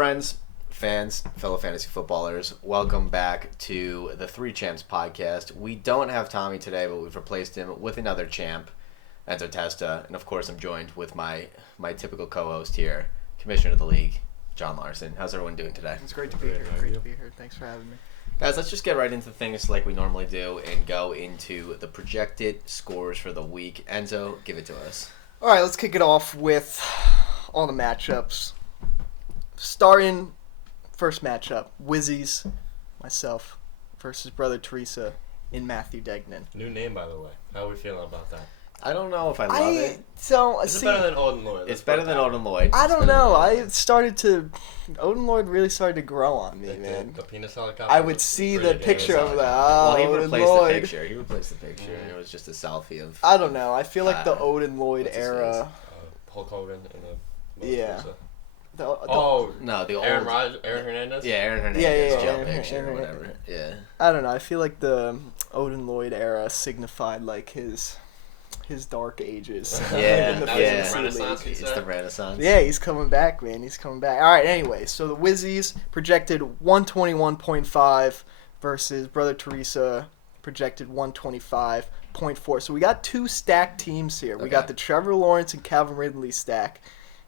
Friends, fans, fellow fantasy footballers, welcome back to the Three Champs podcast. We don't have Tommy today, but we've replaced him with another champ, Enzo Testa, and of course I'm joined with my typical co-host here, Commissioner of the League, John Larson. How's everyone doing today? It's great to be here. Great to be here. Thanks for having me. Guys, let's just get right into things like we normally do and go into the projected scores for the week. Enzo, give it to us. All right, let's kick it off with all the matchups. Starting first matchup, Wizzies, myself, versus Brother Teresa in Matthew Degnan. New name, by the way. How are we feeling about that? I don't know if I love it. So, Is it better than Odin Lloyd? It's better than Odin Lloyd. I don't know. Odin Lloyd really started to grow on me, man. The penis helicopter. I would see the picture of that. Well, he Odin replaced Lloyd. the picture. And it was just a selfie of... I don't know. I feel like the Odin Lloyd what's his era. Hulk Hogan in the... Yeah. The No, the old... Aaron Hernandez? Yeah, Aaron Hernandez. Yeah, Jump Aaron picture or Hernandez. whatever. Yeah. I don't know. I feel like the Odin Lloyd era signified like his dark ages. Yeah, in the yeah. fantasy Renaissance, league. It's the Renaissance. Yeah, he's coming back, man. He's coming back. All right, anyway, so the Wizzies projected 121.5 versus Brother Teresa projected 125.4. So we got two stacked teams here. We got Okay. the Trevor Lawrence and Calvin Ridley stack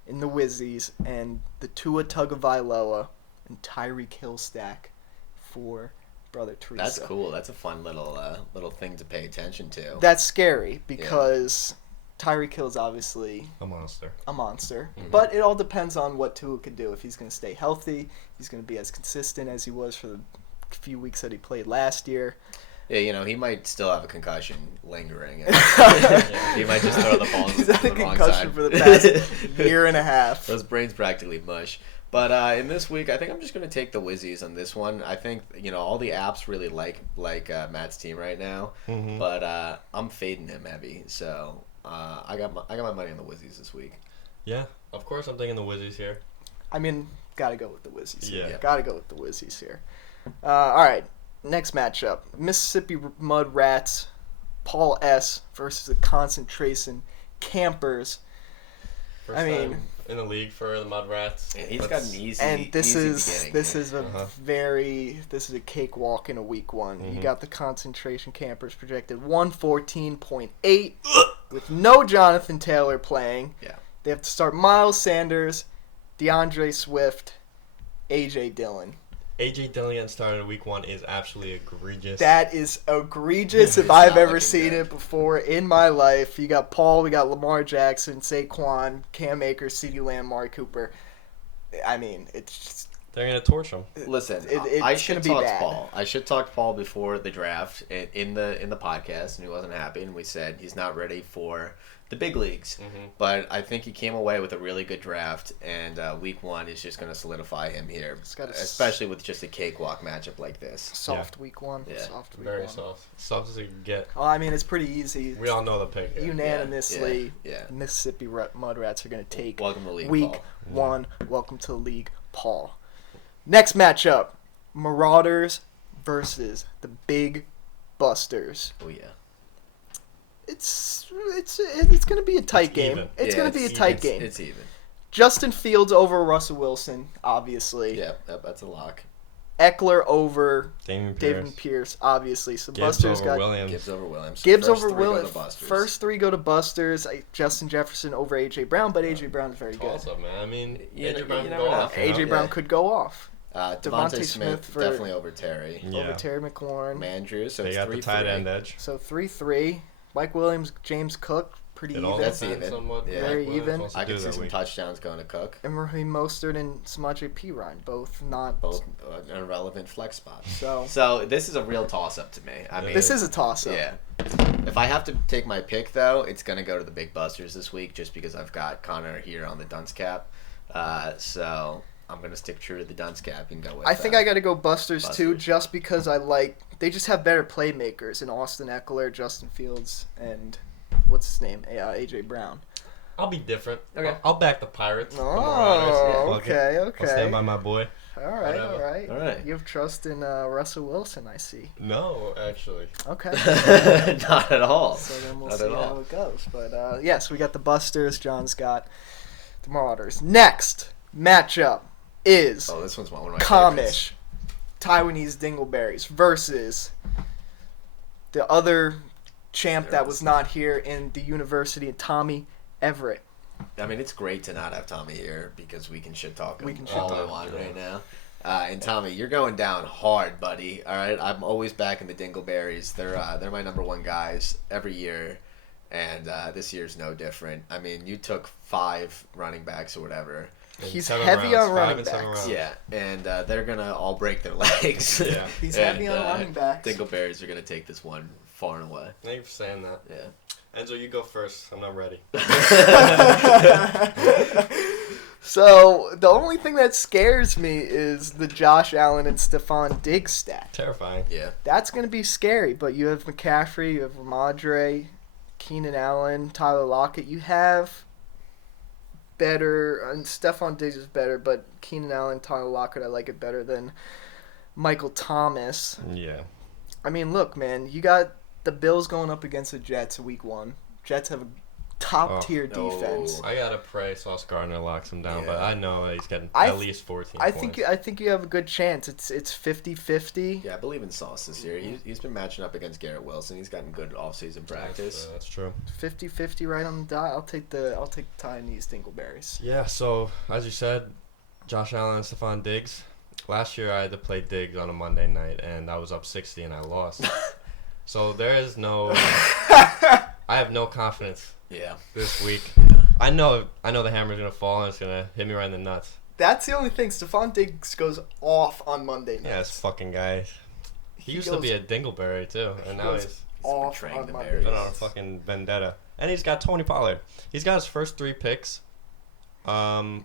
in the Wizzies and the Tua Tagovailoa and Tyreek Hill stack for Brother Teresa. That's cool. That's a fun little thing to pay attention to. That's scary because Tyreek Hill is obviously A monster. a monster. Mhm. But it all depends on what Tua could do. If he's going to stay healthy, he's going to be as consistent as he was for the few weeks that he played last year. Yeah, he might still have a concussion lingering. He might just throw the ball He's to had the a wrong concussion side. for the past year and a half. Those brains practically mush. But in this week, I think I'm just going to take the Wizzies on this one. I think, all the apps really like Matt's team right now. Mm-hmm. But I'm fading him heavy. So I got my money on the Wizzies this week. Yeah, of course I'm thinking the Wizzies here. I mean, got to go with the Wizzies here. Yeah. Got to go with the Wizzies here. All right, next matchup. Mississippi Mud Rats, Paul S. versus the Concentration Campers. First I mean- time in the league for the Mud Rats. And he's got an easy And this easy is beginning. this is a Uh-huh. this is a cakewalk in a week one. You Mhm. got the Concentration Campers projected 114.8 with no Jonathan Taylor playing. Yeah. They have to start Miles Sanders, DeAndre Swift, AJ Dillon. AJ Dillon getting started in week one is absolutely egregious. That is egregious if It's I've not ever looking seen good. it before in my life. You got Paul, we got Lamar Jackson, Saquon, Cam Akers, CeeDee Lamb, Mari Cooper. I mean, it's just... They're going to torch him. Listen, it's I gonna should be talk to bad. Paul. I should talk to Paul before the draft in the podcast, and he wasn't happy, and we said he's not ready for the big leagues. Mm-hmm. But I think he came away with a really good draft, and week one is just going to solidify him here, It's got a especially with just a cakewalk matchup like this. soft week one. Yeah. Soft week Very one. soft. Soft as you can get. Oh, I mean, it's pretty easy. We all know the pick here. Unanimously, Yeah. Mississippi Mud Rats are going to take Welcome to the league, week Paul. one. Welcome to the league, Paul. Next matchup, Marauders versus the Big Busters. Oh yeah. It's going to be a tight It's game. even. It's Yeah, going to be a tight game. It's even. Justin Fields over Russell Wilson, obviously. Yeah, that's a lock. Eckler over David David Pierce, obviously. So Gibbs Busters over got Williams. Gibbs over Williams. Gibbs First over three go to Williams. Busters. First three go to Busters. Justin Jefferson over AJ Brown, but AJ Brown's very good. Toss up, man. I mean, You AJ Brown never can go know. off. you know? AJ Brown could go off Devontae Devontae Smith Smith for- definitely over Terry. Yeah. over Terry McLaurin. Mandrew, so They it's got the 3-3. tight end edge. So 3-3. Mike Williams, James Cook, pretty It even. all That's depends even. on what Yeah. Mike Very Williams even. wants to I do could see that some week. touchdowns going to Cook. And Raheem Mostert and Samaje Perine, both not. Both irrelevant flex spots. So So this is a real toss-up to me. I mean, this is a toss-up. yeah. If I have to take my pick, though, it's going to go to the Big Busters this week just because I've got Connor here on the dunce cap. So I'm going to stick true to the dunce cap and go with I think I got to go Busters too, Busters. just because they just have better playmakers in Austin Eckler, Justin Fields, and what's his name, AJ Brown. I'll be different. Okay. I'll back the Pirates. the Oh, Marauders. Fuck it. okay, I'll stand okay. by my boy. All right, Whatever. all right. All right. You have trust in Russell Wilson, I see. No, actually. Okay. Not at all. So then we'll Not see at how all. it goes. But yes, we got the Busters. John's got the Marauders. Next matchup is Oh, this one's one of my favorites. Kamish, Taiwanese Dingleberries versus the other champ that was not here in the university, Tommy Everett. I mean, it's great to not have Tommy here because we can shit talk him We can shit all talk we him. want right now. And Tommy, you're going down hard, buddy. All right, I'm always backing the Dingleberries. They're my number one guys every year, and this year's no different. I mean, you took 5 running backs or whatever. He's 7 heavy rounds, on 5 running and 7 backs. rounds. Yeah, and they're gonna all break their legs. Yeah. He's And, heavy on running backs. Dingleberries are gonna take this one far and away. Thank you for saying that. Yeah. Enzo, you go first. I'm not ready. So the only thing that scares me is the Josh Allen and Stephon Diggs stack. Terrifying. Yeah. That's going to be scary, but you have McCaffrey, you have Ramadre, Keenan Allen, Tyler Lockett. You have better, and Stephon Diggs is better, but Keenan Allen, Tyler Lockett, I like it better than Michael Thomas. Yeah. I mean, look, man, you got the Bills going up against the Jets week 1. Jets have a top-tier Oh, no. defense. I gotta pray Sauce Gardner locks him down, but Yeah. I know that he's getting I at th- least 14 I points. think you have a good chance. It's 50-50. Yeah, I believe in Sauce this year. He's been matching up against Garrett Wilson. He's gotten good off-season practice. That's true. 50-50 right on the dot. I'll take the Taiwanese Dingleberries. Yeah, so as you said, Josh Allen and Stephon Diggs. Last year I had to play Diggs on a Monday night, and I was up 60 and I lost. So there is no... I have no confidence Yeah. this week. I know the hammer's going to fall and it's going to hit me right in the nuts. That's the only thing. Stephon Diggs goes off on Monday nights. Yeah, this fucking guy. He used to goes be a Dingleberry, too, and now goes he's off betraying on the Monday Bears. been on a nights. fucking vendetta. And he's got Tony Pollard. He's got his first 3 picks on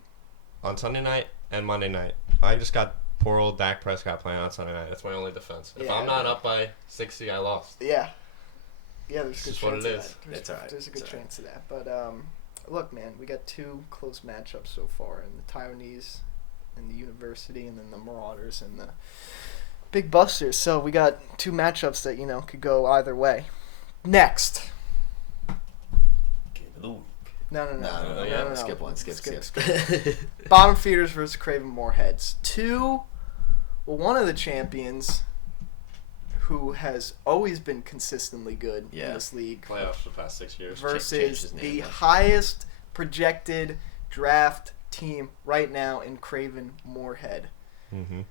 Sunday night and Monday night. I just got poor old Dak Prescott playing on Sunday night. That's my only defense. If Yeah. I'm not up by 60, I lost. Yeah. Yeah, there's a good It's just what chance it of is. that. There's, It's all right. there's a good It's all right. chance of that. But look, man, we got 2 close matchups so far, and the Taiwanese and the University, and then the Marauders and the Big Busters. So we got 2 matchups that could go either way. Next. Ooh. No. No. Skip one. Skip. Bottom feeders versus Craven Moorheads. One of the champions who has always been consistently good in Yeah. this league Playoffs for the past 6 years. Changed versus his name, the though. highest projected draft team right now in Craven Moorhead. Mm-hmm.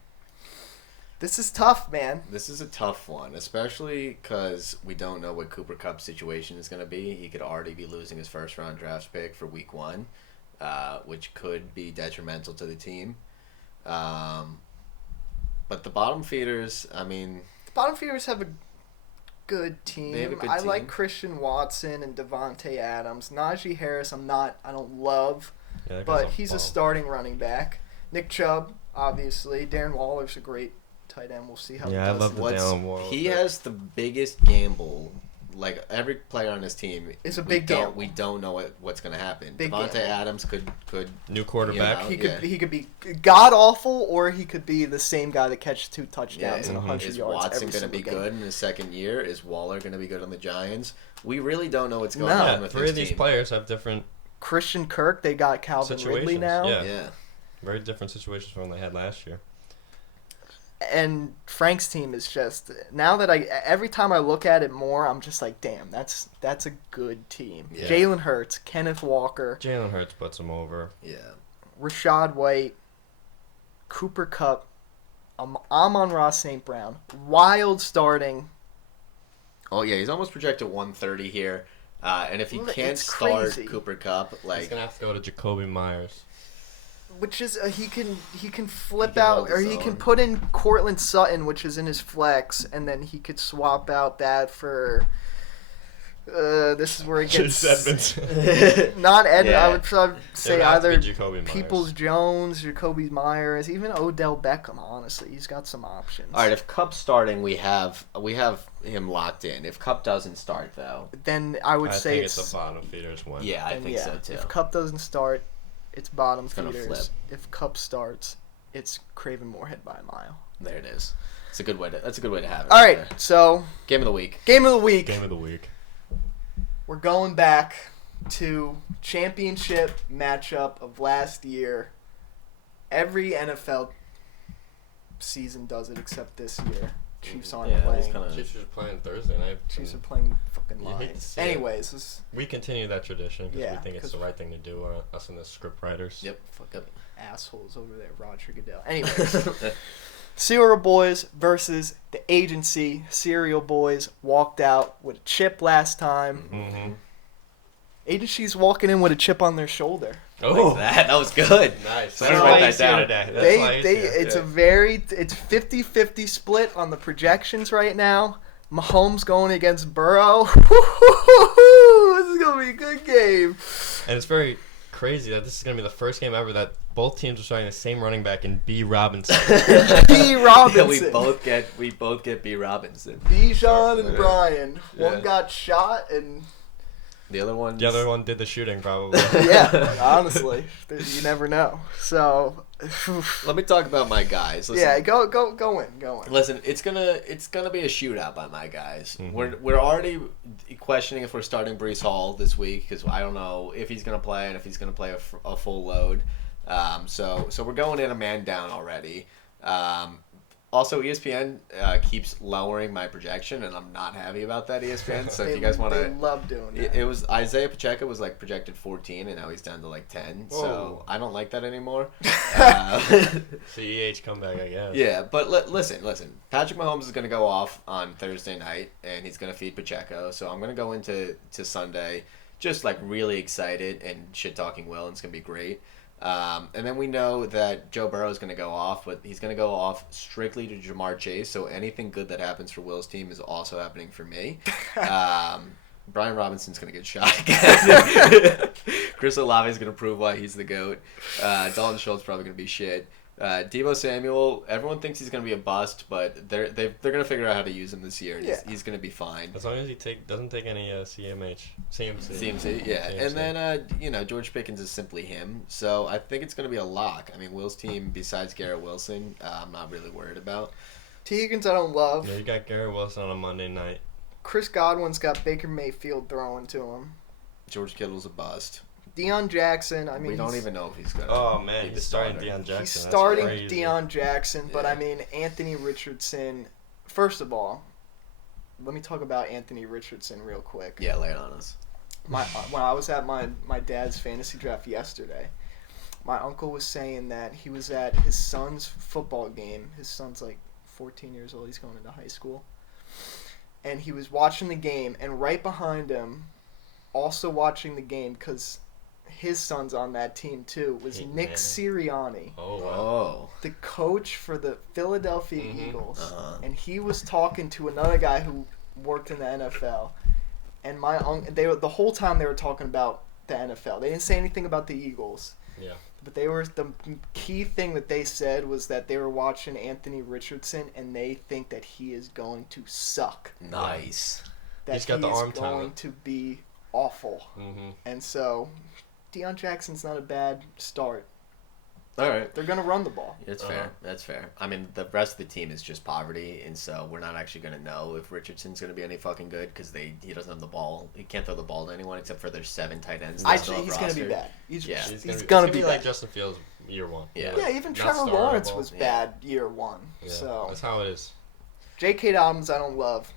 This is tough, man. This is a tough one, especially because we don't know what Cooper Kupp's situation is going to be. He could already be losing his first-round draft pick for Week 1, which could be detrimental to the team. But the bottom feeders, I mean... The bottom feeders have a good team. They have a good I team. like Christian Watson and Devontae Adams. Najee Harris, I don't love, Yeah, but he's a starting running back. Nick Chubb, obviously. Darren Waller's a great tight end. We'll see how he Yeah, I does. love the What's, Dallin Wall. he has the biggest gamble. Like, every player on his team... It's a we big don't- gamble. We don't know what's going to happen. Big Devontae gamble. Adams could... New quarterback. You know, He could be god awful, or he could be the same guy that catches 2 touchdowns and Mhm. 100 Is yards Watson every going to single be game. good in his second year? Is Waller going to be good on the Giants? We really don't know what's going No. on Yeah, with 3 his of these team. players have different, Christian Kirk, they got Calvin Ridley Situations, now. yeah. Yeah. very different situations from what they had last year. And Frank's team is just now that every time I look at it more, I'm just like, damn, that's a good team. Yeah. Jalen Hurts, Kenneth Walker, Jalen Hurts puts him over. Yeah. Rashad White, Cooper Kupp, Amon-Ra St. Brown, wild starting. Oh, yeah, he's almost projected 130 here. And if he Look, can't it's start crazy. Cooper Kupp, He's like... gonna have to go to Jacoby Myers. Which is he can flip He can out, hold or his he can own. put in Cortland Sutton, which is in his flex, and then he could swap out that for. This is where it gets Just not Edmund. Yeah. I would probably say It'd have to be either Jacoby Myers. Peoples Jones, Jacoby Myers, even Odell Beckham. Honestly, he's got some options. All right, if Kupp's starting, we have him locked in. If Kupp doesn't start, though... Then I would I say think it's it's a bottom feeders one. Yeah, I then think so, too. If Cup doesn't start, it's bottom gonna feeders. flip. If Cup starts, it's Craven Moorhead by a mile. There it is. That's a good way to have it. All right, there. so Game of the week. game of the week. Game of the week. We're going back to championship matchup of last year, every NFL season does it except this year. Chiefs aren't Yeah, it was playing. kinda- Chiefs are playing Thursday night. Chiefs are playing fucking You hate to Lions. see it. Anyways, We continue that tradition because Yeah, we think it's 'cause- the right thing to do. Us and the script writers. Yep. Fuck up. assholes over there, Roger Goodell. Anyways, Cereal Boys versus the Agency. Cereal Boys walked out with a chip last time. Mm-hmm. Agency's walking in with a chip on their shoulder. Like that. That was good. Nice. Better write that down. Today. That's They why he's they here. it's Yeah. a very it's 50-50 split on the projections right now. Mahomes going against Burrow. This is gonna be a good game. And it's very crazy that this is going to be the first game ever that both teams are starting the same running back in B. Robinson. B. Robinson. Yeah, we both get B. Robinson. Bijan and Yeah. Brian. Yeah. One got shot and The other one. The other one did the shooting, probably. yeah, honestly, you never know. So, Let me talk about my guys. Listen, yeah, go in. Listen, it's gonna be a shootout by my guys. Mhm. We're already questioning if we're starting Brees Hall this week because I don't know if he's gonna play and if he's gonna play a full load. So we're going in a man down already. Also, ESPN keeps lowering my projection, and I'm not happy about that. ESPN. So if you guys want they to, love doing that. it was Isaiah Pacheco was like projected 14, and now he's down to like 10. So Whoa. I don't like that anymore. CEH comeback, I guess. Yeah, but listen. Patrick Mahomes is going to go off on Thursday night, and he's going to feed Pacheco. So I'm going to go into Sunday just like really excited and shit talking Will, and it's going to be great. And then we know that Joe Burrow is going to go off, but he's going to go off strictly to Jamar Chase. So anything good that happens for Will's team is also happening for me. Brian Robinson's going to get shot again. Chris Olave is going to prove why he's the GOAT. Dalton Schultz probably going to be shit. Deebo Samuel, everyone thinks he's going to be a bust, but they're going to figure out how to use him this year. And Yeah. he's going to be fine. As long as he doesn't take any CMC. CMC, yeah. CMC. And then, George Pickens is simply him. So I think it's going to be a lock. I mean, Will's team, besides Garrett Wilson, I'm not really worried about. T. Higgins I don't love. Yeah, you got Garrett Wilson on a Monday night. Chris Godwin's got Baker Mayfield throwing to him. George Kittle's a bust. Deion Jackson, I mean, We don't even know if he's going to Oh, man, be the he's starting starter. Deion Jackson. he's That's starting crazy. Deion Jackson, but Yeah. I mean, Anthony Richardson. First of all, let me talk about Anthony Richardson real quick. Yeah, lay it on us. When I was at my dad's fantasy draft yesterday, my uncle was saying that he was at his son's football game. His son's like 14 years old. He's going into high school. And he was watching the game, and right behind him, also watching the game, because his son's on that team too, was Peyton Nick Manning. Sirianni, Oh, wow. Oh. the coach for the Philadelphia Mhm. Eagles. Uh-huh. And he was talking to another guy who worked in the NFL. And my the whole time they were talking about the NFL. They didn't say anything about the Eagles. Yeah. But the key thing that they said was that they were watching Anthony Richardson and they think that he is going to suck. Nice. That He's got he the is arm going talent. to be awful. Mm-hmm. And so Deion Jackson's not a bad start. All right. They're going to run the ball. That's Uh-huh. fair. That's fair. I mean, the rest of the team is just poverty, and so we're not actually going to know if Richardson's going to be any fucking good because he doesn't have the ball. He can't throw the ball to anyone except for their 7 tight ends. I that still think have he's going to be rostered. bad. He's Yeah. he's going to be like bad. Justin Fields year one. Yeah. Yeah, even Not Trevor Lawrence startable. was Yeah. bad year one. Yeah. So That's how it is. J.K. Dobbins, I don't love.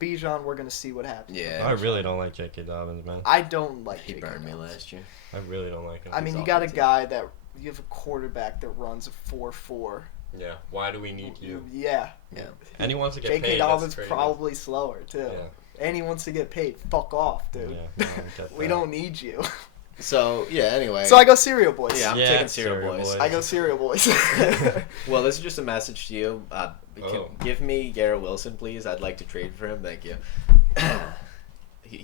Bijan, we're gonna see what happens. Yeah. I really don't like J.K. Dobbins, man. I don't like. He J.K. burned me Dobbins. last year. I really don't like him. I mean, He's you got a offensive. guy that you have a quarterback that runs a 4.4. Yeah. Why do we need you? Yeah. Yeah. And he wants to get J.K. paid. Dobbins That's crazy. probably slower too, Yeah. and he wants to get paid. Fuck off, dude. Yeah. No, I get We that. don't need you. So, yeah, anyway. So I go Cereal Boys. Yeah, I'm Yeah, taking Cereal Cereal Boys. Boys. I go Cereal Boys. Well, this is just a message to you. Oh. Give me Garrett Wilson, please. I'd like to trade for him. Thank you.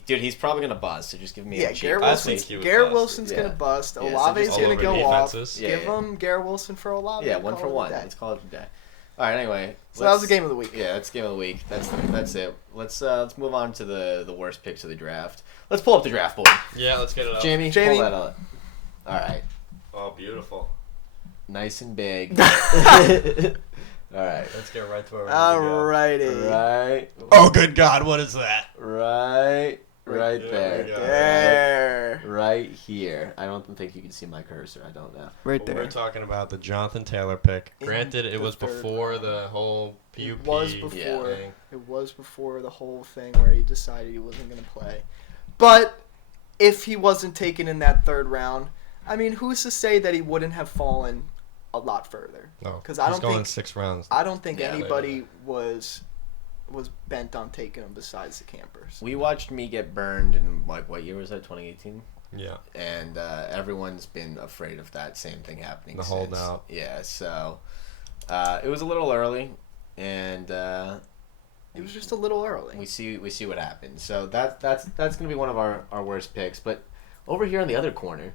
Dude, he's probably going to bust, so just give me Yeah, a cheap Garrett I bust. think Wilson's, he would Garrett bust. Wilson's Yeah. gonna bust. Yeah, so Olave's just gonna all over go off. defenses. Yeah, Give yeah. him Garrett Wilson for Olave. Yeah, and 1 call for it a 1. day. Let's call it a day. All right, anyway. So that was the game of the week. Yeah, that's game of the week. That's it. Let's move on to the worst picks of the draft. Let's pull up the draft board. Yeah, let's get it up. Jamie, Jamie. pull that up. All right. Oh, beautiful. Nice and big. All right. Let's get right to where we need to go. Alrighty. Right. Oh, good God, what is that? Right Right Yeah, there. yeah. There. Right here. I don't think you can see my cursor. I don't know. Right But there. we're talking about the Jonathan Taylor pick. In Granted, it the was third before round. the whole PUP It was before. thing. It was before the whole thing where he decided he wasn't going to play. But if he wasn't taken in that third round, I mean, who's to say that he wouldn't have fallen a lot further? No, 'Cause I he's don't going think- 6 rounds. I don't think Yeah, anybody was bent on taking him besides the campers. We watched me get burned in, like, what year was that? 2018? Yeah. And everyone's been afraid of that same thing happening The since. holdout. Yeah, so it was a little early, and It was just a little early. we see what happens. So that's gonna be one of our worst picks. But over here in the other corner,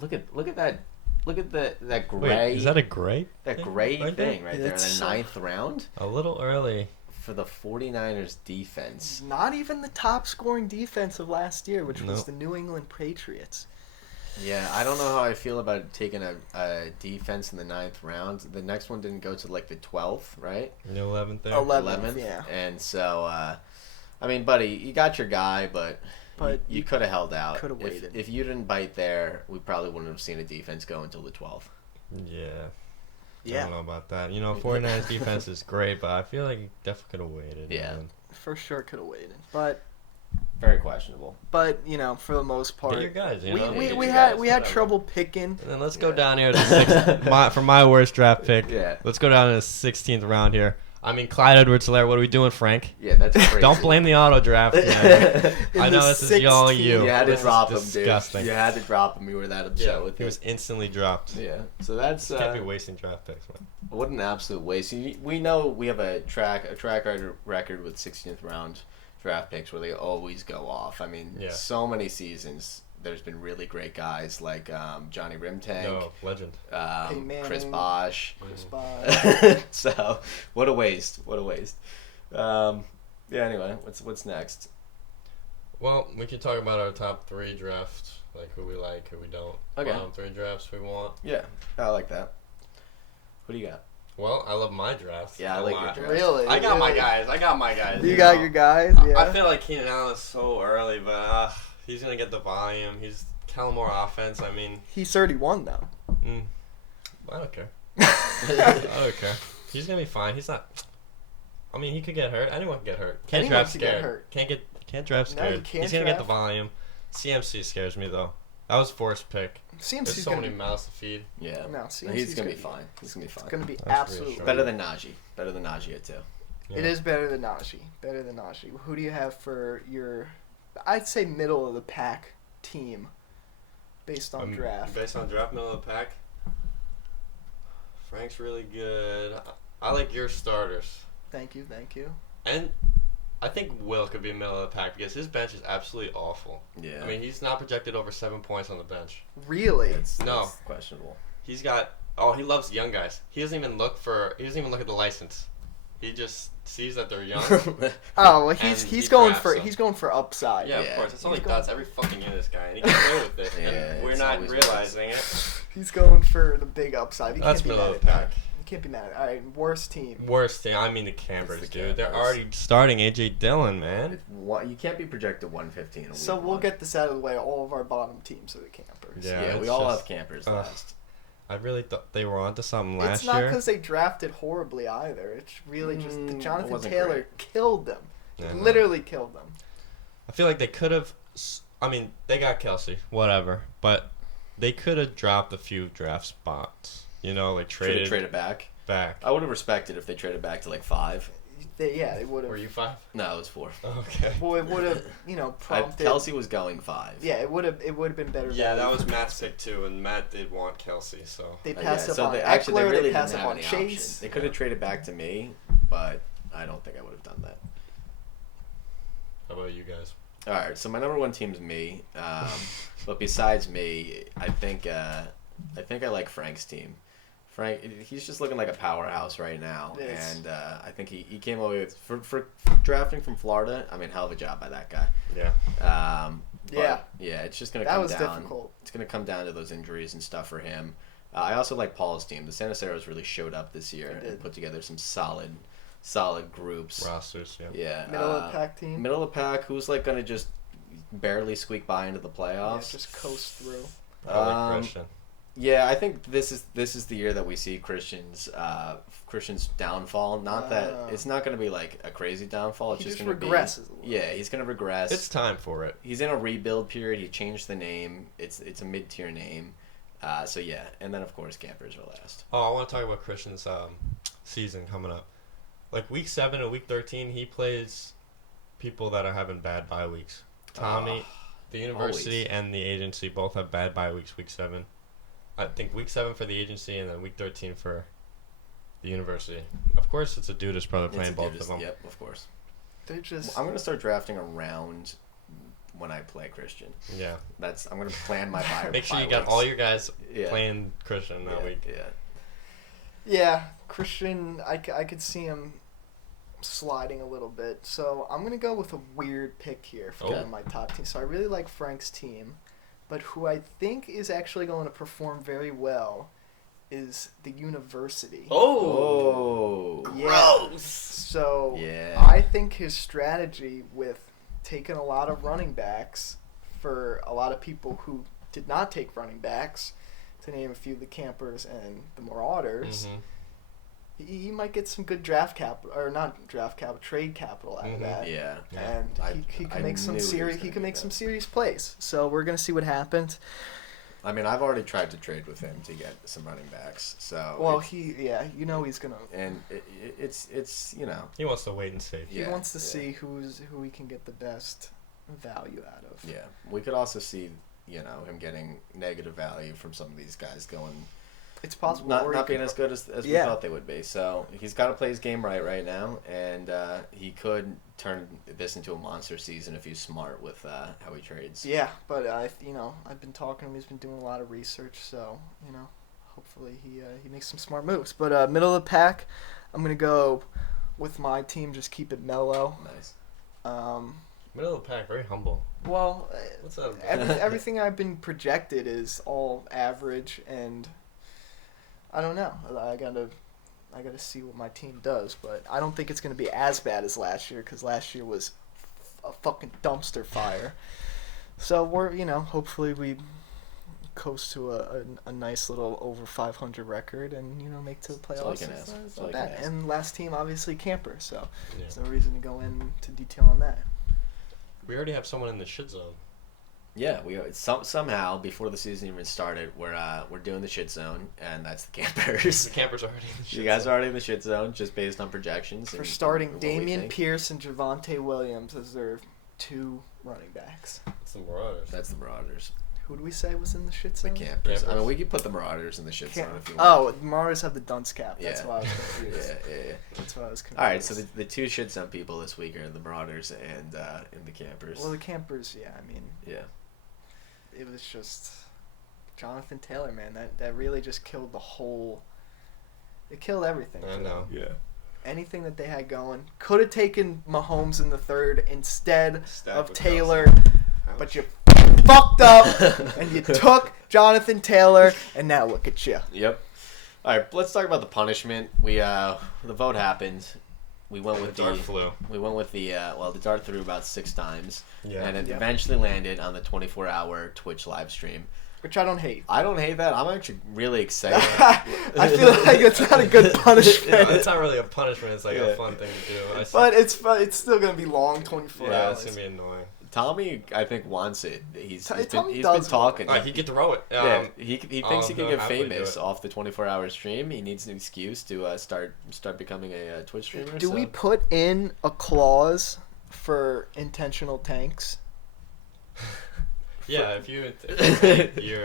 look at that. Look at that gray. Wait, is that a gray? that gray right thing there? right Yeah, there in the that's 9th round A little early. for the 49ers defense? Not even the top scoring defense of last year, which was Nope. the New England Patriots. Yeah, I don't know how I feel about taking a defense in the 9th round. The next one didn't go to like the 12th, right? The 11th there. 11th, yeah. And so, I mean, buddy, you got your guy, but you you could have held out. coulda waited. If you didn't bite there, we probably wouldn't have seen a defense go until the 12th. Yeah. I Yeah, don't know about that. 49ers defense is great, but I feel like you definitely could have waited. Yeah. Man. for sure could have waited. But Very questionable. for the most part, Get your guys, we, know? we, Get we your had guys, we had whatever. trouble picking. And then let's go Yeah. down here to for my worst draft pick. Yeah. Let's go down to the 16th round here. I mean, Clyde Edwards-Helaire, what are we doing, Frank? Yeah, that's crazy. Don't blame the auto draft, man. In I know the this is all 16th you. You had to This is drop him, disgusting. dude. You had to drop him. You were that upset Yeah, with he it. was instantly dropped. Yeah. So that's Can't be wasting draft picks, man. what an absolute waste. We know we have a track record with 16th round draft picks where they always go off. I mean, Yeah. so many seasons. There's been really great guys like Johnny Rimtank, No, legend. Peyton Chris Manning. Bosch. Chris Bosh. So what a waste! What a waste. Yeah. Anyway, what's next? Well, we can talk about our top 3 drafts, like who we like, who we don't. Okay. Bottom 3 drafts we want. Yeah, I like that. What do you got? Well, I love my draft. Yeah, I a like lot. your draft. Really? I got my Really? guys. You got know. your guys, yeah. I feel like Keenan Allen's so early, but he's gonna get the volume. He's Kellen Moore offense. I mean, He's 31 now. I don't care. I don't care. He's gonna be fine. He's not. I mean, he could get hurt. Anyone can get hurt. Can't Anyone draft could get scared. hurt. Can't draft No, you scared. can't He's gonna get the draft. volume. CMC scares me though. That was forced pick. Seems There's he's so gonna many be, mouths to feed. Yeah. No, He's CMC's gonna be gonna fine. He's gonna be fine. gonna be That's absolutely reassuring. Better than Najee. Better than Najee too. It is better than Najee. Better than Najee. Who do you have for your, I'd say, middle of the pack team, based on draft? Based on draft, middle of the pack. Frank's really good. I like your starters. Thank you. And I think Will could be middle of the pack because his bench is absolutely awful. Yeah. I mean, he's not projected over 7 points on the bench. Really? No. It's questionable. He's got. Oh, he loves young guys. He doesn't even look at the license. He just sees that they're young. Oh well, And he's he going drafts for them. upside. Yeah, Yeah. of course. It's only He's going- that's every fucking year this guy, and he gets away with it. Yeah, and we're it's not always realizing it. He's going for the big upside. You That's can't be middle mad of the at that. pack. You can't be mad at it. All right, worst team. Worst thing, I mean the campers, It's the dude. They're Campers. already starting AJ Dillon, man. You can't be projected 115. in So week we'll one. get this out of the way. All of our bottom teams are the campers. Yeah, Yeah, we it's all just- have campers ugh. last. I really thought they were onto something It's last not year. because they drafted horribly either. It's really just it Jonathan wasn't Taylor great. killed them. Yeah, no. Literally killed them. I feel like they could have. I mean, they got Kelsey, whatever, but they could have dropped a few draft spots. You know, like Should have traded traded back. back. I would have respected if they traded back to like 5. They would Were have. you 5? No, it was 4. Okay. Well, it would have, prompted. Kelsey was going 5. Yeah, it would have. It would have been better. Yeah, value that was for Matt's Kelsey. pick too, and Matt did want Kelsey, so. They Yeah, passed up so on they Eckler. really They passed didn't up have on any Chase. option. They could have traded back to me, but I don't think I would have done that. How about you guys? All right, so my number 1 team's me. But besides me, I think I like Frank's team. Frank, he's just looking like a powerhouse right now, Yes. and I think he came away with for drafting from Florida. I mean, hell of a job by that guy. Yeah. Yeah. Yeah, it's just gonna That come was down. difficult. It's gonna come down to those injuries and stuff for him. I also like Paul's team. The Santa Ceros really showed up this year They did. and put together some solid solid groups. Rosters, yeah. Yeah. Middle of the pack team. Middle of the pack, who's like gonna just barely squeak by into the playoffs. Yeah, just coast through. I like Christian. Yeah, I think this is the year that we see Christian's downfall. Not that it's not going to be like a crazy downfall. It's He just just going to regresses a little. Yeah, he's going to regress. It's time for it. He's in a rebuild period. He changed the name. It's a mid-tier name. So yeah, and then of course campers are last. Oh, I want to talk about Christian's season coming up. Like week 7 and week 13, he plays people that are having bad bye weeks. Tommy, the university always. and the agency both have bad bye weeks. Week 7. I think week 7 for the agency and then week 13 for the university. Of course, it's a Dudas brother playing both of them. Yep, of course. They're just. I'm gonna start drafting around when I play Christian. Yeah. I'm gonna plan my bye. Make sure bye you got weeks. all your guys Yeah. playing Christian that week. Yeah. Yeah, Christian. I could see him sliding a little bit. So I'm gonna go with a weird pick here for one of my top teams. So I really like Frank's team, but who I think is actually going to perform very well is the university. Oh. Yeah. So Yeah. I think his strategy with taking a lot of running backs for a lot of people who did not take running backs, to name a few, the Campers and the Marauders, he might get some good trade capital out of that. Yeah. And he can make some knew he was serious. gonna He can do make that. some serious plays. So we're gonna see what happens. I mean, I've already tried to trade with him to get some running backs. So Well, it's- he's gonna. and it's He wants to wait and see. He Yeah, wants to yeah. see who he can get the best value out of. Yeah, we could also see him getting negative value from some of these guys going It's possible. or he not being could- as good as we Yeah. thought they would be. So he's got to play his game right now, and he could turn this into a monster season if he's smart with how he trades. Yeah, but I've been talking to him. He's been doing a lot of research, so hopefully he makes some smart moves. But middle of the pack, I'm gonna go with my team. Just keep it mellow. Nice. Middle of the pack, very humble. Well, What's up? everything I've been projected is all average, and I don't know. I gotta see what my team does, but I don't think it's gonna be as bad as last year because last year was a fucking dumpster fire. So we're hopefully we coast to a nice little over 500 record and make to the That's all you playoffs. can ask. It's That's all not you can bad. ask. And last team obviously Camper, so Yeah. there's no reason to go into detail on that. We already have someone in the shit zone. Yeah, we somehow before the season even started, we're doing the shit zone, and that's the campers. The campers are already in the shit You guys zone. are already in the shit zone, just based on projections. For and starting what we Damian think. Pierce and Javonte Williams as their two running backs. It's the Marauders. That's the Marauders. Who do we say was in the shit The zone? campers. I mean, Campers. we could put the Marauders in the shit zone if you want. Oh, the Marauders have the dunce cap. That's Yeah. why I was confused. Yeah. That's why I was confused. All right, so the two shit zone people this week are the Marauders and the campers. Well, the Campers, yeah, I mean, Yeah. it was just Jonathan Taylor, man. That really just killed the whole. It killed everything. I for know. them. Yeah. Anything that they had going. Could have taken Mahomes in the third instead Stack of with Taylor, Ouch. but you fucked up and you took Jonathan Taylor, and now look at you. Yep. All right, let's talk about the punishment. We the vote happened. We went with The dart flew. We went with the the dart threw about 6 times, Yeah. and it Yep. eventually landed on the 24-hour Twitch live stream. Which I don't hate. I don't hate that. I'm actually really excited. I feel like it's not a good punishment. No, it's not really a punishment. It's like Yeah. a fun thing to do. But it's fun. It's still gonna be long, 24 yeah, hours. it's gonna be annoying. Tommy, I think, wants it. He's Tommy been does talking. All right, he could throw it. Yeah, he thinks he can he'll get happily do famous it. off the 24-hour stream. He needs an excuse to start becoming a Twitch streamer. Do we put in a clause for intentional tanks? Yeah, if you're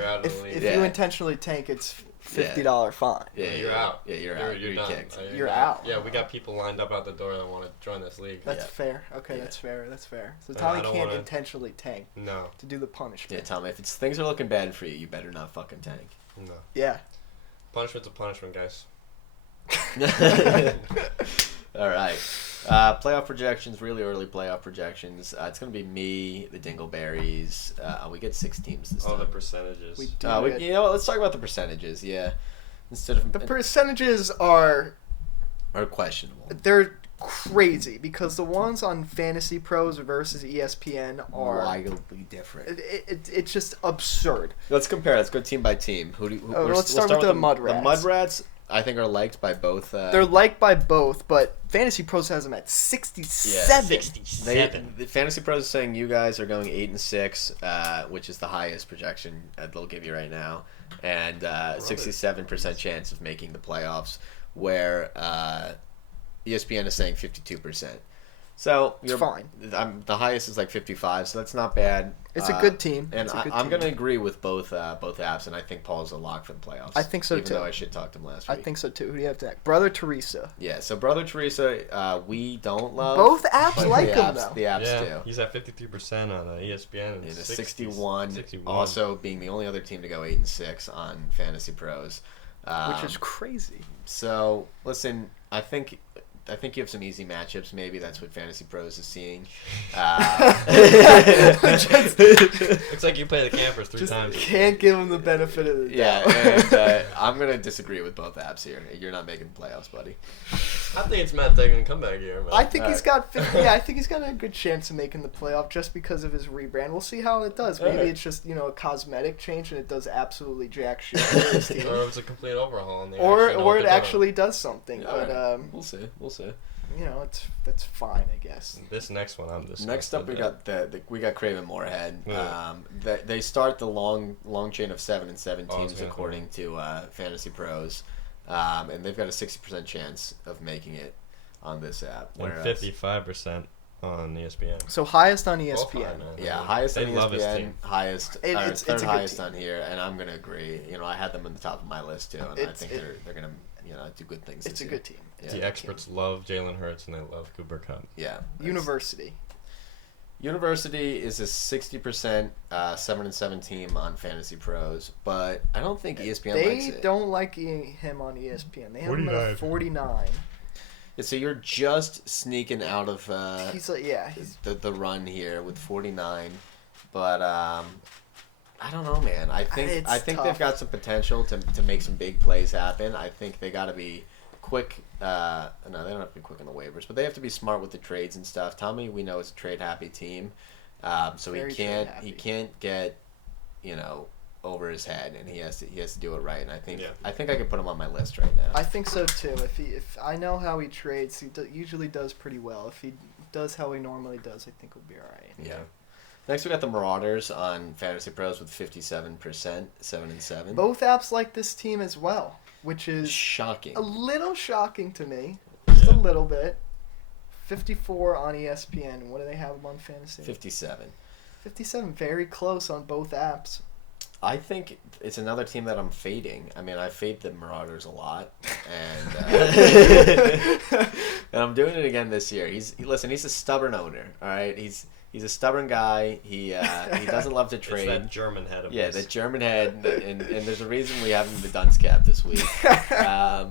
out of the league. If Yeah. you intentionally tank, it's $50 fine. Yeah, You're out. Yeah, you're out. You're done. kicked. You're out. Yeah, we got people lined up out the door that want to join this league. That's Yeah. fair. Okay, Yeah. that's fair. That's fair. So I Tommy don't can't wanna- intentionally tank No, to do the Yeah, punishment. Tommy, if things are looking bad for you, you better not fucking tank. no. Yeah. Punishment's a punishment, guys. All right. Playoff projections, really early playoff projections. It's going to be me, the Dingleberries. We get 6 teams this Oh, time. the percentages. We do it. You know what? Let's talk about the percentages. Yeah, instead of The percentages are questionable. they're crazy because the ones on Fantasy Pros versus ESPN are wildly different. it's just absurd. Let's compare. Let's go team by team. Let's start with the Mud Rats. The Mud Rats, I think, are liked by both. They're liked by both, but Fantasy Pros has them at 67. 67. The Fantasy Pros is saying you guys are going 8-6, which is the highest projection they'll give you right now, and 67% chance of making the playoffs, where ESPN is saying 52%. So It's fine. The highest is like 55, so that's not bad. It's a good team. And It's a good I'm team. going to agree with both apps, and I think Paul's a lock for the playoffs. I think so, even too. though I should talk to him last week. I think so too. Who do you have next? Brother Teresa. Yeah, so Brother Teresa, we don't love. Both apps but like the him, apps, though. The apps Yeah, do. he's at 53% on ESPN. And And a 61. 61, also being the only other team to go 8-6 on Fantasy Pros, Which is crazy. So listen, I think you have some easy matchups. Maybe that's what Fantasy Pros is seeing. Looks like you play the campers three Just times. can't give him the benefit of the doubt. Yeah, and I'm gonna disagree with both apps here. You're not making the playoffs, buddy. I think it's Matt taking a comeback here, man. I think he's got 50, I think he's got a good chance of making the playoff just because of his rebrand. We'll see how it does. Maybe Alright. it's just, a cosmetic change and it does absolutely jack shit for his team. Or it was a complete overhaul. And they Or actually know or what it they're doing. actually does something. Yeah, But We'll see. that's fine, I guess. This next one, I'm just. Next up, we got we got Craven Moorhead. Yeah. They start the long chain of 7-7 Oh, I was teams gonna according to Fantasy Pros, and they've got a 60% chance of making it on this app. And Whereas, 55% on ESPN. So highest on Both ESPN. high, man. yeah, highest They on love his ESPN, team. highest, It's third a good highest team. on here, and I'm gonna agree. I had them on the top of my list too, and I It's- think they're gonna do good things. It's this a year. good team. Yeah. The experts love Jalen Hurts and they love Cooper Kupp. Yeah. University. University is a 60% 7-7 team on Fantasy Pros, but I don't think ESPN likes They it. don't like him on ESPN. They have him at 49. Yeah, so you're just sneaking out of He's like, he's the run here with 49, but I don't know, man. I think It's they've tough. got some potential to make some big plays happen. I think they got to be quick. No, they don't have to be quick on the waivers, but they have to be smart with the trades and stuff. Tommy, we know, is a trade happy team, so Very he can't trade-happy. get over his head, and he has to do it right. And I think Yeah. I could put him on my list right now. I think so too. If I know how he trades, he usually does pretty well. If he does how he normally does, I think we'll be all right. Yeah. Next, we got the Marauders on Fantasy Pros with 57%, 7-7. Both apps like this team as well, which is Shocking. a little shocking to me, just a Yeah. little bit. 54 on ESPN. What do they have them on Fantasy? 57. 57, very close on both apps. I think it's another team that I'm fading. I mean, I fade the Marauders a lot, and and I'm doing it again this year. He's a stubborn owner. All right, he's a stubborn guy. He doesn't love to It's trade. that German head of Yeah, his. the German head, and there's a reason we have him the dunce cap this week. I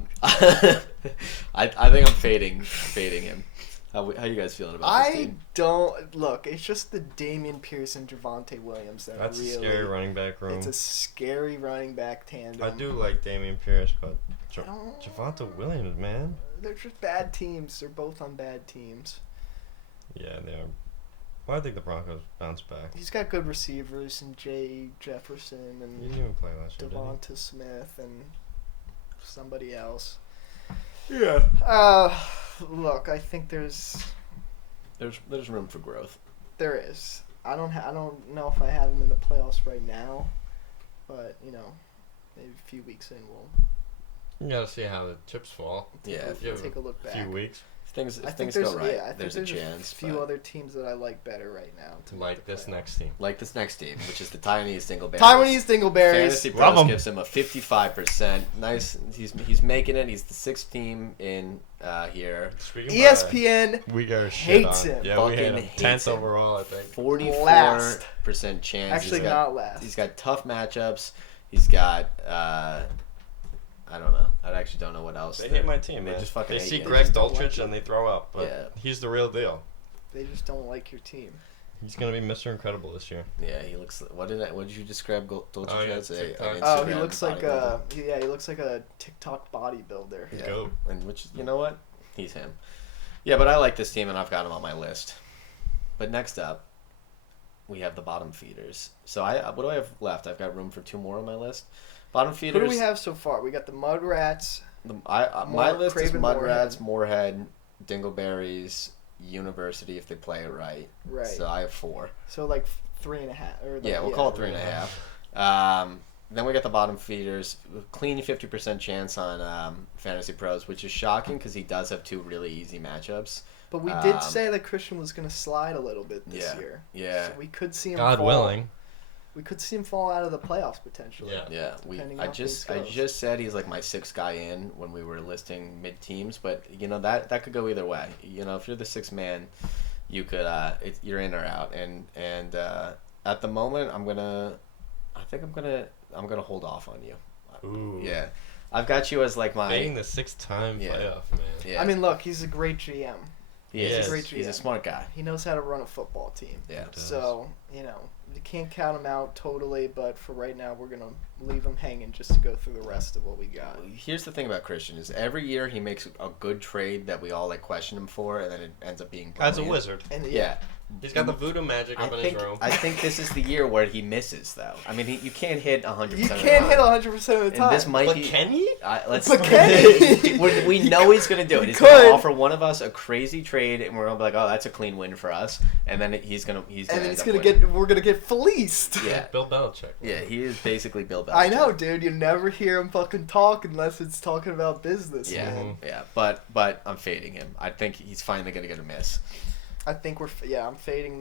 think I'm fading him. How you guys feeling about this I team? don't look. It's just the Damian Pierce and Javante Williams that That's really. a scary running back room. It's a scary running back tandem. I do like Damian Pierce, but I don't- Javonte Williams, man. They're just bad teams. They're both on bad teams. Yeah, they are. Well, I think the Broncos bounce back. He's got good receivers and Jay Jefferson He and didn't even play last year, did Devonta Smith and somebody else. he? Yeah. Look, I think there's room for growth. there is. I don't know if I have him in the playoffs right now, but maybe a few weeks in we'll You gotta see how the chips fall. Yeah, Give take a look a back. few weeks. If I think things there's go right, I think there's a chance. a few but- other teams that I like better right now. To make Like the this playoffs. next team. Like this next team, which is the Taiwanese Dingleberries. Taiwanese Dingleberries. Fantasy Love Pros 'em. gives him a 55%. Nice. He's making it. He's the sixth team in here. Speaking ESPN we got hates him. Yeah, we Fucking had him hates 10th him. overall, I think. 44% chance. Actually, He's got- not last. He's got tough matchups. He's got I don't know. I actually don't know what else. They hate my team, They man. just fucking They hate see you. Greg just don't like Dulcich you. and they throw up, but Yeah. he's the real deal. They just don't like your team. He's gonna be Mr. Incredible this year. Yeah, he looks. What did you describe Dolce Oh, yeah, as? TikTok. An Oh, he Instagram looks like bodybuilder? he looks like a TikTok bodybuilder. He's Yeah. goat. And which, you know what? He's him. Yeah, but I like this team, and I've got him on my list. But next up, we have the bottom feeders. So what do I have left? I've got room for 2 more on my list. Bottom feeders. Who do we have so far? We got the Mudrats. My list is Craven Mudrats, Moorhead, Dingleberries, University if they play it right. Right. So I have 4. So like 3.5. We'll call it 3.5. Then we got the bottom feeders. Clean 50% chance on Fantasy Pros, which is shocking because he does have 2 really easy matchups. But we did say that Christian was going to slide a little bit this year. Yeah. So we could see him God willing. We could see him fall out of the playoffs potentially. Yeah. I just said he's like my 6th guy in when we were listing mid teams, but that could go either way. If you're the 6th man, you could you're in or out. And at the moment, I'm gonna hold off on you. Ooh. Yeah. I've got you as like my Being the 6th-time playoff, man. Yeah. I mean, look, he's a great GM. He's a great GM. He's a smart guy. He knows how to run a football team. Yeah. So, you can't count him out totally, but for right now, we're going to leave him hanging just to go through the rest of what we got. Here's the thing about Christian is every year he makes a good trade that we all like question him for, and then it ends up being As a brilliant. wizard. And Yeah. He's got the voodoo magic up in his room. I think this is the year where he misses, though. I mean, you can't hit 100% You of the time. can't hit 100% of the time. And this might But be... can he? But can he? we know he's going to do it. He He's going could. to offer one of us a crazy trade, and we're going to be like, oh, that's a clean win for us. And then we're gonna get fleeced. Yeah. Bill Belichick. Yeah, he is basically Bill Belichick. I know, dude. You never hear him fucking talk unless it's talking about business. Yeah, man. yeah. But I'm fading him. I think he's finally going to get a miss. I think I'm fading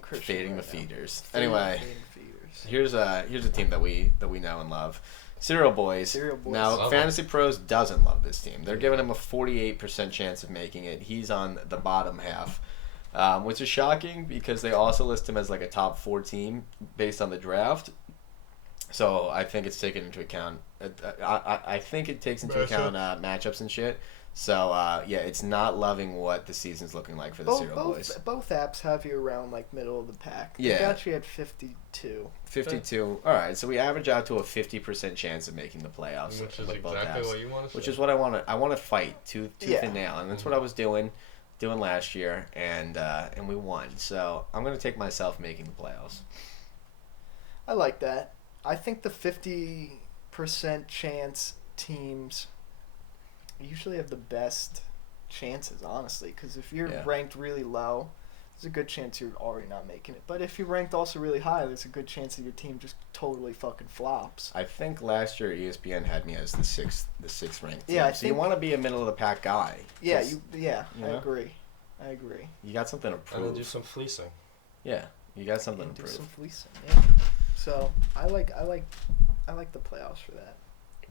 Christian. Fading right the now. feeders. Fading Anyway, feeders. here's a team that we know and love. Cereal Boys. Cereal Boys. Now, Love Fantasy Pros doesn't love this team. They're giving him a 48% chance of making it. He's on the bottom half, which is shocking because they also list him as like a top 4 team based on the draft. So I think it's taken into account. I think it takes into account matchups and shit. So it's not loving what the season's looking like for the Cereal Boys. Both apps have you around like middle of the pack. Yeah. They got you at 52. 52. All right, so we average out to a 50% chance of making the playoffs. Which is with both exactly apps, what you want to see. which is what I want to. I want to fight tooth Yeah. and nail, and that's what I was doing last year, and we won. So I'm gonna take myself making the playoffs. I like that. I think the 50% chance teams usually have the best chances, honestly, because if you're ranked really low, there's a good chance you're already not making it. But if you're ranked also really high, there's a good chance that your team just totally fucking flops. I think last year ESPN had me as the sixth ranked team. Yeah, so you want to be a middle of the pack guy. Yeah, you I know? agree. You got something to And prove. then do some fleecing. Yeah, you got something to do prove. some fleecing. Yeah. So I like the playoffs for that.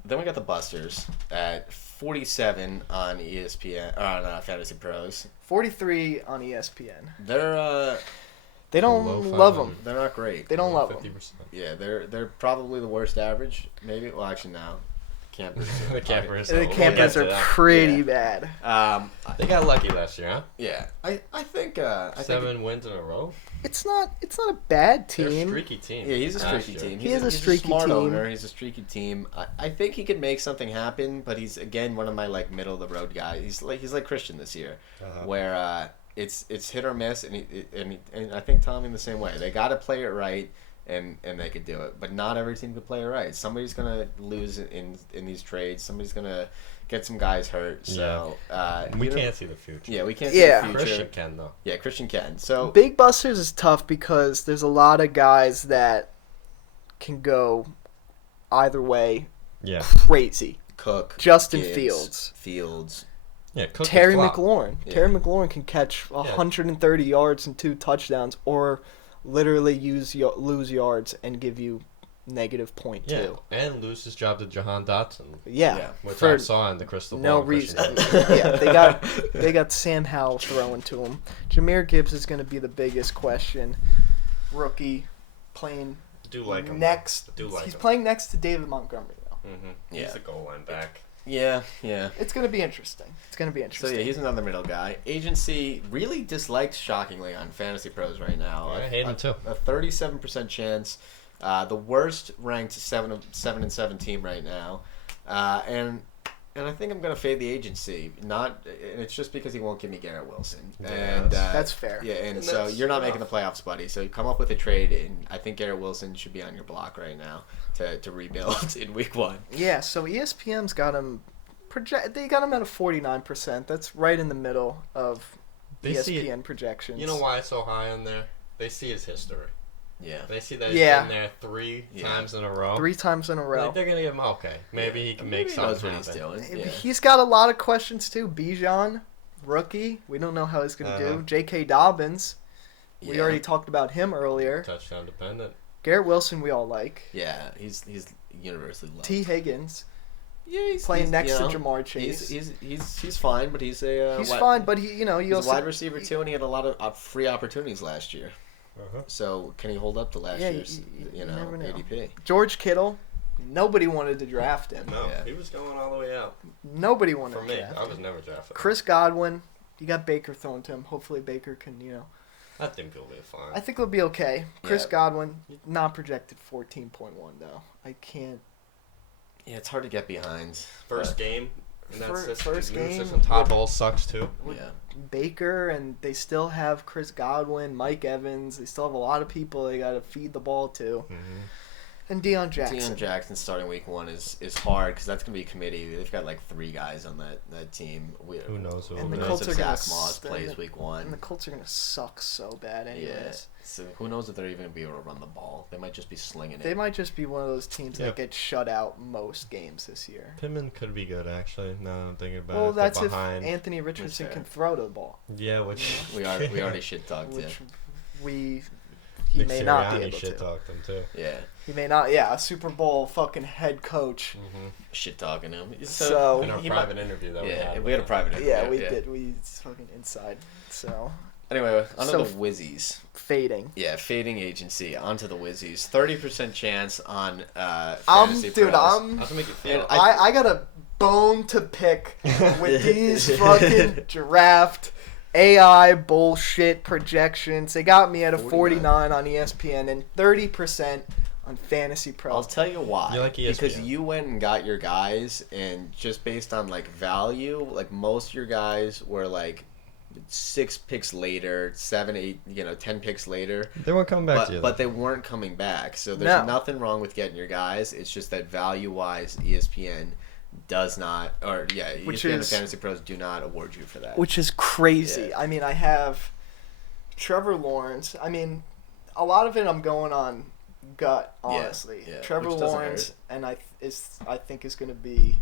Then we got the Busters at 47 on ESPN or on Fantasy Pros. 43 on ESPN. They're They don't Below love 500. them. they're not great. They don't love them. 50%. Yeah, they're probably the worst average. Maybe. Well, actually, no. Campers. The campers. The We'll campers get are to that. pretty bad. They got lucky last year, huh? Yeah. I think. 7 wins in a row. It's not a bad They're a team. streaky team. Yeah, he's a last streaky year. team. He is a he's streaky smart team. owner. He's a streaky team. I think he could make something happen, but he's again one of my like middle of the road guys. He's like Christian this year, where it's hit or miss, and I think Tommy the same way. They got to play it right, and they could do it. But not every team could play it right. Somebody's gonna lose in these trades. Somebody's gonna get some guys hurt. So we can't see the future. Yeah, we can't see the future. Christian can though. Yeah, Christian can. So Big Busters is tough because there's a lot of guys that can go either way. Yeah. Crazy. Cook, Justin Gibbs, Fields. Yeah. Cook Terry can flop. McLaurin. Yeah. Terry McLaurin can catch 130 yards and 2 touchdowns, or literally lose yards and give you -0.2. Yeah, and lose his job to Jahan Dotson. Yeah. Which For I saw in the crystal ball. no of Christian reason. Fields. Yeah, they got Sam Howell throwing to him. Jameer Gibbs is going to be the biggest question. Rookie playing Do like him. next. Do like He's him. playing next to David Montgomery though. He's Yeah. the goal line back. yeah. It's going to be interesting. So yeah, he's another middle guy. Agency really disliked shockingly on Fantasy Pros right now. Yeah, I hate him too. A 37% chance. The worst ranked 7-7 team right now. And And I think I'm gonna fade the agency. And it's just because he won't give me Garrett Wilson. Yeah, And that's fair. Yeah, and so that's you're not rough. making the playoffs, buddy. So come up with a trade, and I think Garrett Wilson should be on your block right now to rebuild in week 1. Yeah, so ESPN's got him they got him at a 49%. That's right in the middle of They see ESPN projections. You know why it's so high on there? They see his history. Yeah. They see that he's Yeah. been there 3 Yeah. times in a row. 3 times in a row. Like, they're gonna give him okay. Maybe he can make He knows something what he's happen. doing. Yeah. He's got a lot of questions too. Bijan, rookie. We don't know how he's going to do. J.K. Dobbins. We Yeah. already talked about him earlier. Touchdown dependent. Garrett Wilson, we all like. Yeah, he's universally loved. T. Higgins Yeah, he's playing next you know, to Jamar Chase. He's fine, but he's a He's fine, but he he's also a wide receiver too, and he had a lot of free opportunities last year. Uh-huh. So can he hold up to last Yeah, year's you never know. ADP? George Kittle. Nobody wanted to draft him. No, Yeah. he was going all the way out. Nobody wanted For to me, draft I him. was never drafted. Chris Godwin. You got Baker thrown to him. Hopefully Baker can, I think he'll be fine. I think it'll be okay. Chris Yeah. Godwin, not projected 14.1 though. I can't. Yeah, it's hard to get behind. First game. And Fir- that's first game Todd Bowles sucks too. Yeah. Baker, and they still have Chris Godwin, Mike Evans. They still have a lot of people they got to feed the ball to. Mm-hmm. And Deion Jackson. Deion Jackson starting week 1 is hard because that's gonna be a committee. They've got like 3 guys on that team. Who knows who And it the is. Colts if are gonna Zach Moss plays week 1. And the Colts are going to suck so bad anyways. Yeah. So who knows if they're even gonna be able to run the ball? They might just be slinging They it. might just be one of those teams Yeah. that get shut out most games this year. Pittman could be good actually. Now that I'm thinking about it. Well, If they're that's if behind. Anthony Richardson fair. can throw the ball, Yeah, which We already shit talked which him. he Big may not be Sirianni able shit to. talked him too. Yeah, He may not. Yeah, a Super Bowl fucking head coach. Mm-hmm. shit talking him. So- In our he private interview that we Yeah, had. we had a private interview. Yeah, we did. It's fucking inside. So Anyway, onto So- the Wizzies. fading. Yeah, fading agency onto the Wizzies. 30% chance on I'm Fantasy dude. Pros. How's it make you feel? And I got a bone to pick with these fucking draft AI bullshit projections. They got me at a 49 on ESPN and 30% on Fantasy Pro. I'll tell you why. You like ESPN. Because you went and got your guys, and just based on like value, like most of your guys were like 6 picks later, 7, 8, 10 picks later. They weren't coming back to you. But they weren't coming back. So there's No. nothing wrong with getting your guys. It's just that value wise, ESPN does not, or yeah, Which ESPN and is- Fantasy Pros do not award you for that. Which is crazy. Yeah. I mean, I have Trevor Lawrence. I mean, a lot of it I'm going on gut, honestly. yeah, Trevor which doesn't Lawrence, and I think is going to be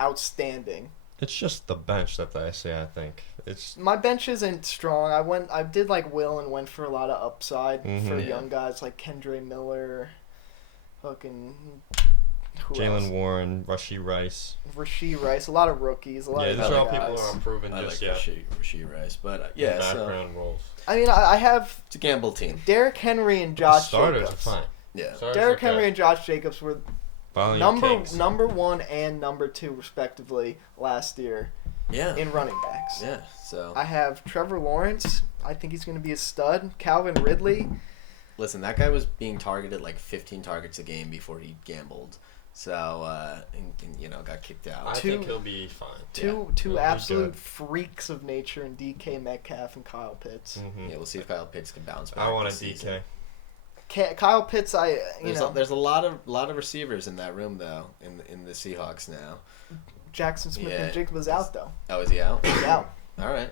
outstanding. It's just the bench that I see. I think it's My bench isn't strong. I did like Will and went for a lot of upside for Mhm. Yeah. young guys like Kendre Miller, fucking who Jalen else? Warren, Rashee Rice. Rasheed Rice, a lot of rookies, a lot Yeah, of these are young all guys. people who aren't proven I just like yet. Rasheed Rice, but Yeah, so background roles. I mean, I have it's a gamble team. Derrick Henry and The Josh starters Jacobs. are fine. Yeah, Starters Derrick okay. Henry and Josh Jacobs were Volume number kings. number 1 and number 2 respectively last year yeah, in running backs. yeah. So I have Trevor Lawrence. I think he's going to be a stud. Calvin Ridley. listen, that guy was being targeted like 15 targets a game before he gambled. So and got kicked I out. Two- think he'll be fine. Two he'll be absolute good. freaks of nature in DK Metcalf and Kyle Pitts. Mhm. Yeah, we'll see if Kyle Pitts can bounce back. I want a this season. DK. Kyle Pitts, There's a lot of receivers in that room though in the Seahawks now. Jackson Smith Yeah. and Jig was out though. Oh, is he out? He's out. All right.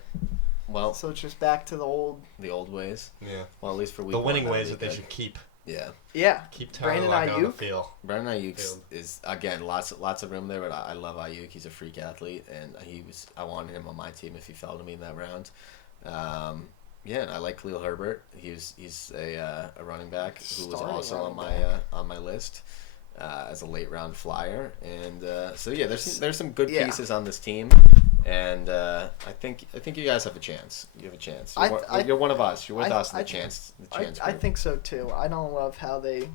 Well, So it's just back to the old. the old ways. Yeah. Well, at least for week The one, winning that'll ways be that they good. should keep. Yeah. Yeah. Keep Tyler Brandon Lockett on the Ayuk? field. Brandon Ayuk Field. is again lots of room there, but I love Ayuk. He's a freak athlete, and I wanted him on my team if he fell to me in that round. Yeah, and I like Khalil Herbert. He's a running back who was Starting also on running my list as a late round flyer, and so yeah, there's some good Yeah. pieces on this team, and I think you guys have a chance. You have a chance. You're one of us. You're with us in the chance. I group. think so too. I don't love how they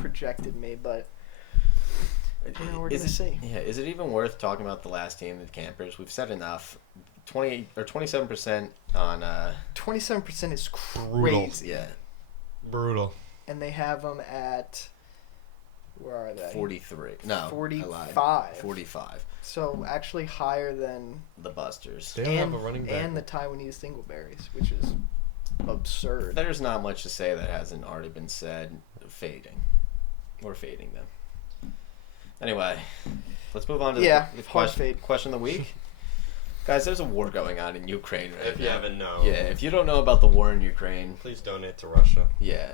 projected me, but we're Is gonna see. Yeah, is it even worth talking about the last team, the Campers? We've said enough. 28 or 27% on 27% is Brutal. crazy, yeah. Brutal. and they have them at Where are they? 43. No, I lied. 45. 45. So actually higher than The Busters. They don't have a running back. and the Taiwanese Dingleberries, which is absurd. There's not much to say that hasn't already been said. Fading. We're fading them. Anyway, let's move on to the hard question, fade. question of the week. Guys, there's a war going on in Ukraine right If you now. haven't known. Yeah, if you don't know about the war in Ukraine, Please donate to Russia. yeah.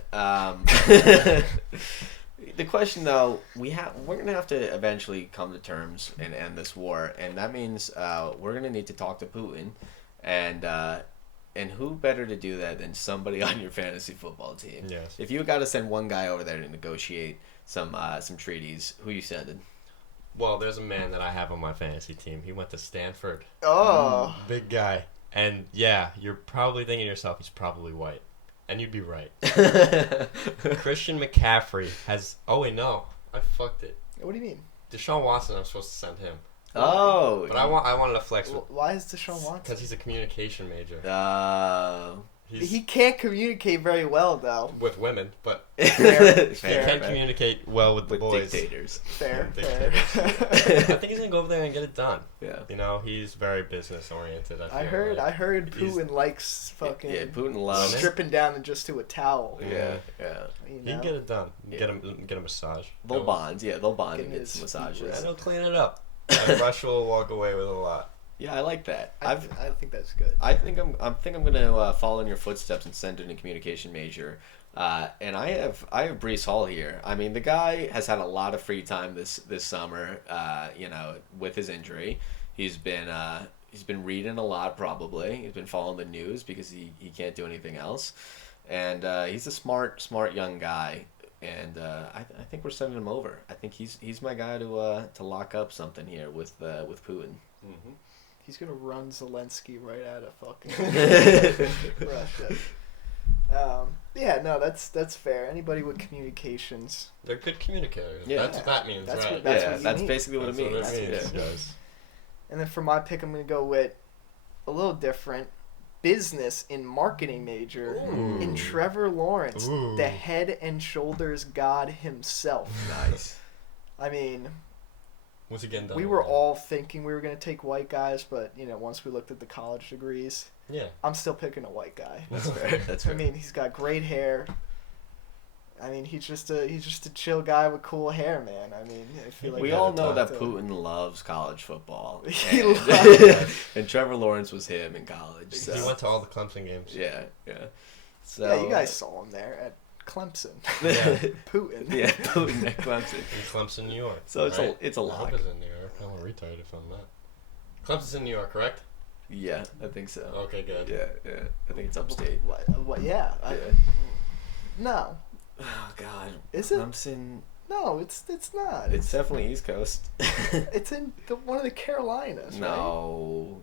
The question though, we're gonna have to eventually come to terms and end this war, and that means we're gonna need to talk to Putin, and who better to do that than somebody on your fantasy football team? Yes. If you got to send one guy over there to negotiate some treaties, who you sending? Well, there's a man that I have on my fantasy team. He went to Stanford. Oh. Big guy. And yeah, you're probably thinking to yourself, he's probably white. And you'd be right. Christian McCaffrey has... Oh, wait, no. I fucked it. What do you mean? Deshaun Watson, I'm supposed to send him. Oh. But I wanted to flex with... Why is Deshaun Watson? Because he's a communication major. He can't communicate very well, though. With women, but Fair. he can communicate well with the boys. Dictators. Fair. Dictators. I think he's going to go over there and get it done. Yeah. You know, he's very business oriented. I heard Putin likes fucking Yeah, Putin loves stripping down just to a towel. Yeah. You He can know? get it done. Yeah. Get a massage. They'll bond. Yeah, they'll bond Getting and get his some feet massages. wet. And he'll clean it up. And Russia will walk away with a lot. Yeah, I like that. I think that's good. I think I'm gonna follow in your footsteps and send in a communication major. And I have Brees Hall here. I mean, the guy has had a lot of free time this summer. With his injury, he's been reading a lot. Probably he's been following the news because he can't do anything else. And he's a smart young guy. And I think we're sending him over. I think he's my guy to lock up something here with Putin. Mm-hmm. He's gonna run Zelensky right out of fucking Russia. Yeah, no, that's fair. Anybody with communications. They're good communicators. Yeah. That's what that means, That's right? what- that's yeah, you that's mean. basically what That's it means. what it means, Yeah. guys. And then for my pick, I'm gonna go with a little different business and marketing major Ooh. in Trevor Lawrence, Ooh. the head and shoulders god himself. Nice. I mean, Once again, done. we were all thinking we were gonna take white guys, but once we looked at the college degrees, Yeah. I'm still picking a white guy. That's fair. That's fair. I mean, he's got great hair. I mean, he's just a chill guy with cool hair, man. I mean, I feel like we Yeah, all the know that top Putin loves college football. He And, loves it. and Trevor Lawrence was him in college. So. He went to all the Clemson games. Yeah. So, yeah, you guys saw him there at Clemson. Yeah. Putin. Yeah, Putin at Clemson. In Clemson, New York. So it's right? it's a I lock. hope it's in New York. I'm retarded if I'm not. Clemson's in New York, correct? Yeah, I think so. Okay, good. Yeah. I think it's upstate. What? Yeah. Yeah. No. Oh God. Is it? Clemson. No, it's not. It's definitely East Coast. It's in one of the Carolinas. Right? No.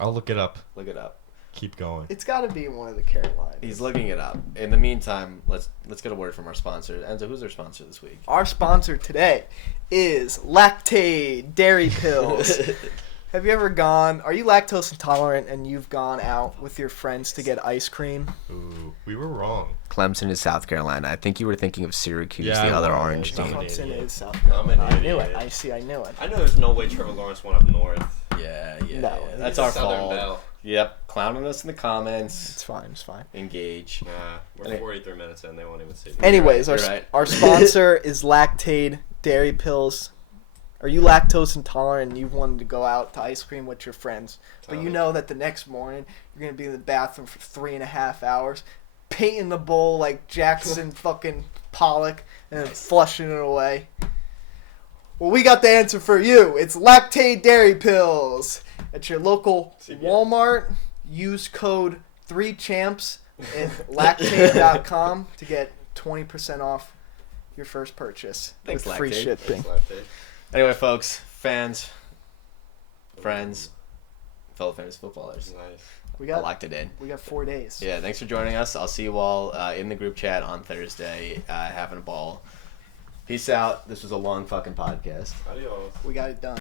I'll look it up. Look it up. Keep going. It's got to be in one of the Carolinas. He's looking it up. In the meantime, let's get a word from our sponsor. Enzo, who's our sponsor this week? Our sponsor today is Lactaid Dairy Pills. Have you ever are you lactose intolerant and you've gone out with your friends to get ice cream? Ooh, we were wrong. Clemson is South Carolina. I think you were thinking of Syracuse, Yeah, the I other was. orange I'm team. an Clemson idiot. is South I'm an Carolina. I knew it. idiot. I knew it. I know there's no way Trevor Lawrence went up north. Yeah. No, That's he's our Southern fault. Belle. Yep, clowning us in the comments. It's fine. Engage. Nah, we're 43 minutes in. They won't even see it. Anyways, You're right. our sponsor is Lactaid Dairy Pills. Are you lactose intolerant and you wanted to go out to ice cream with your friends, but you know that the next morning you're going to be in the bathroom for 3.5 hours, painting the bowl like Jackson fucking Pollock and then flushing it away? Well, we got the answer for you. It's Lactaid Dairy Pills. At your local Walmart, use code 3CHAMPS at lactaid.com to get 20% off your first purchase. Thanks, with free Lactaid. shipping. Anyway, folks, fans, friends, fellow fantasy footballers, We I got locked it in. We got 4 days. Yeah, thanks for joining us. I'll see you all in the group chat on Thursday, having a ball. Peace out. This was a long fucking podcast. Adios. We got it done.